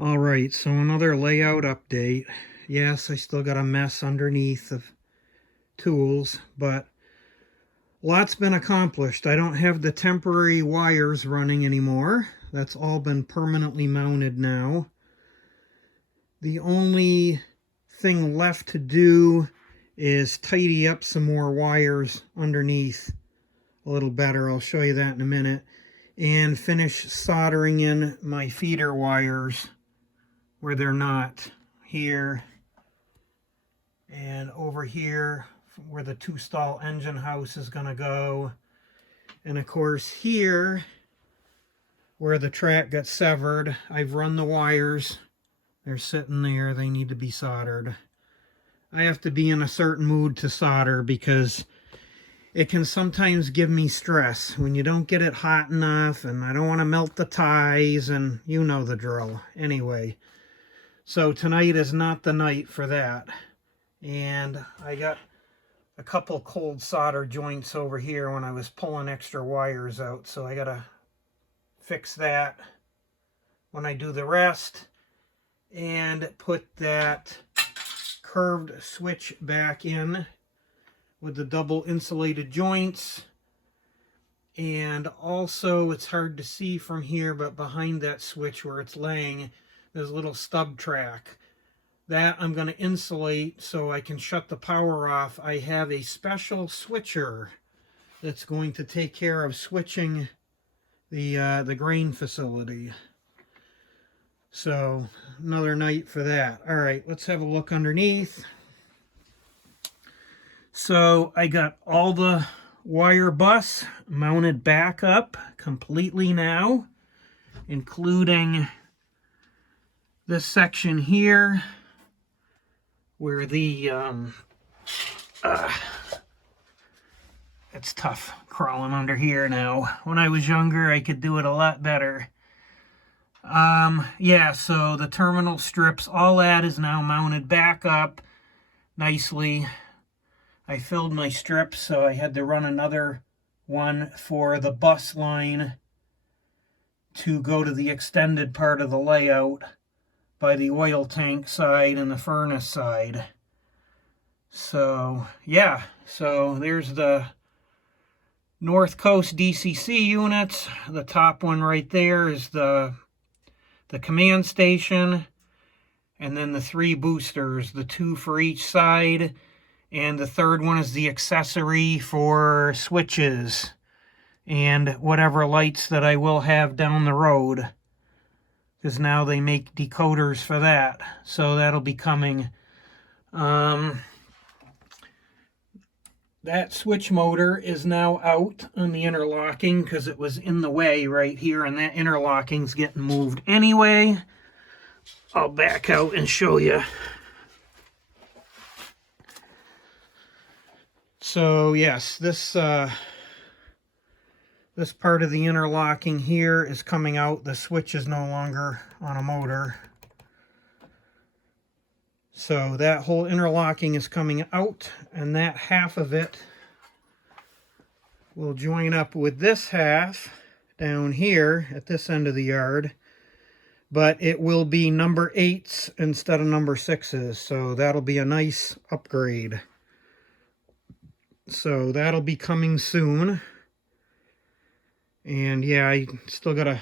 All right, so another layout update. Yes, I still got a mess underneath of tools, but lots been accomplished. I don't have the temporary wires running anymore. That's all been permanently mounted now. The only thing left to do is tidy up some more wires underneath a little better. I'll show you that in a minute. And finish soldering in my feeder wires where they're not, here and over here where the two-stall engine house is going to go, and of course here where the track got severed, I've run the wires. They're sitting there. They need to be soldered. I have to be in a certain mood to solder because it can sometimes give me stress when you don't get it hot enough, and I don't want to melt the ties, and you know the drill. Anyway, so tonight is not the night for that. And I got a couple cold solder joints over here when I was pulling extra wires out, so I gotta fix that when I do the rest and put that curved switch back in with the double insulated joints. And also, it's hard to see from here, but behind that switch where it's laying, there's a little stub track. That I'm going to insulate so I can shut the power off. I have a special switcher that's going to take care of switching the grain facility. So another night for that. All right, let's have a look underneath. So I got all the wire bus mounted back up completely now, including this section here where the it's tough crawling under here now. When I was younger, I could do it a lot better. Yeah, so the terminal strips, all that is now mounted back up nicely. I filled my strips, so I had to run another one for the bus line to go to the extended part of the layout by the oil tank side and the furnace side. So yeah, so there's the North Coast DCC units. The top one right there is the command station, and then the 3 boosters, the 2 for each side, and the third one is the accessory for switches and whatever lights that I will have down the road, because now they make decoders for that, so that'll be coming. That switch motor is now out on the interlocking because it was in the way right here, and that interlocking's getting moved anyway. I'll back out and show you. So yes, this part of the interlocking here is coming out. The switch is no longer on a motor. So that whole interlocking is coming out, and that half of it will join up with this half down here at this end of the yard, but it will be number 8s instead of number 6s, so that'll be a nice upgrade. So that'll be coming soon. And yeah, I still got a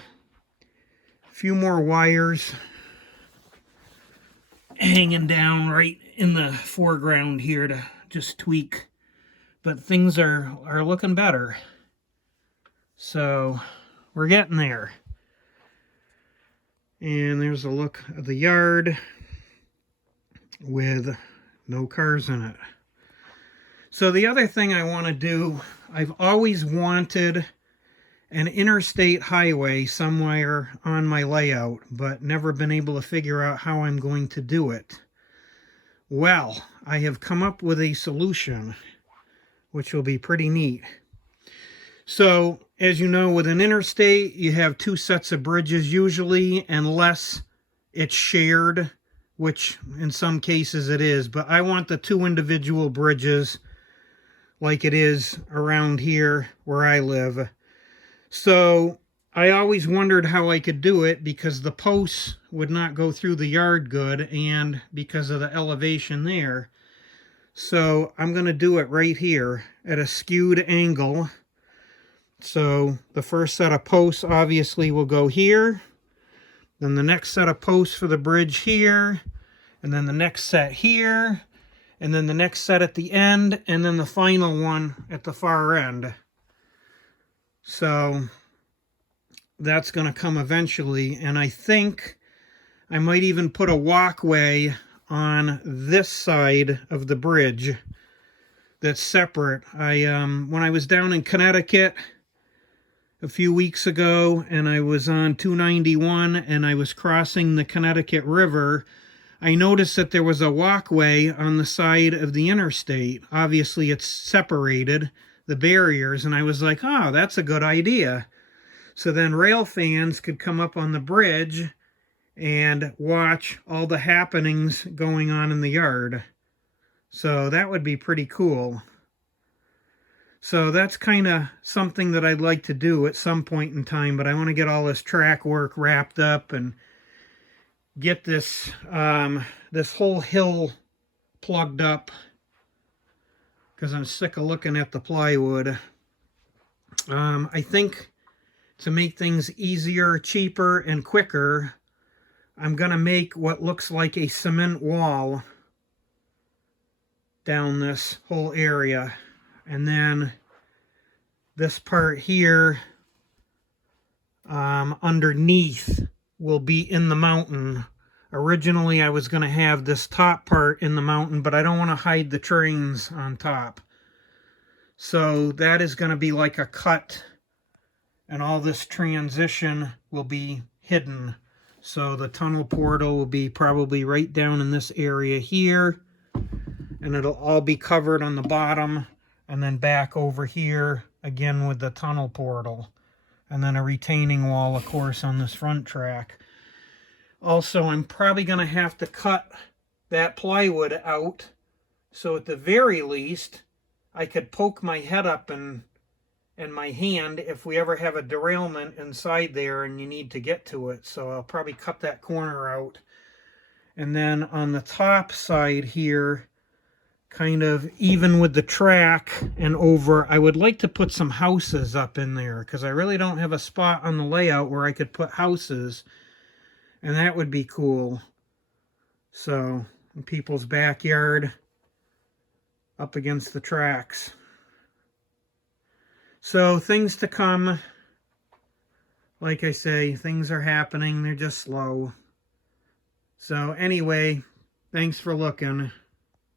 few more wires hanging down right in the foreground here to just tweak, but things are looking better, so we're getting there. And there's a look of the yard with no cars in it. So the other thing I want to do, I've always wanted an interstate highway somewhere on my layout, but never been able to figure out how I'm going to do it. Well, I have come up with a solution, which will be pretty neat. So, as you know, with an interstate, you have 2 sets of bridges usually, unless it's shared, which in some cases it is, but I want the 2 individual bridges like it is around here where I live. So I always wondered how I could do it because the posts would not go through the yard good and because of the elevation there. So I'm going to do it right here at a skewed angle. So the first set of posts obviously will go here. Then the next set of posts for the bridge here. And then the next set here. And then the next set at the end. And then the final one at the far end. So that's going to come eventually. And I think I might even put a walkway on this side of the bridge that's separate. When I was down in Connecticut a few weeks ago and I was on 291 and I was crossing the Connecticut River, I noticed that there was a walkway on the side of the interstate. Obviously it's separated, the barriers, and I was like, oh, that's a good idea. So then rail fans could come up on the bridge and watch all the happenings going on in the yard. So that would be pretty cool. So that's kind of something that I'd like to do at some point in time, but I want to get all this track work wrapped up and get this this whole hill plugged up because I'm sick of looking at the plywood. I think to make things easier, cheaper, and quicker, I'm going to make what looks like a cement wall down this whole area. And then this part here underneath will be in the mountain. Originally I was going to have this top part in the mountain, but I don't want to hide the trains on top. So that is going to be like a cut, and all this transition will be hidden. So the tunnel portal will be probably right down in this area here, and it'll all be covered on the bottom, and then back over here again with the tunnel portal, and then a retaining wall, of course, on this front track. Also, I'm probably going to have to cut that plywood out, so at the very least I could poke my head up and my hand if we ever have a derailment inside there and you need to get to it. So I'll probably cut that corner out. And then on the top side here, kind of even with the track and over, I would like to put some houses up in there because I really don't have a spot on the layout where I could put houses, and that would be cool. So in people's backyard up against the tracks. So things to come. Like I say, things are happening, they're just slow. So anyway, thanks for looking.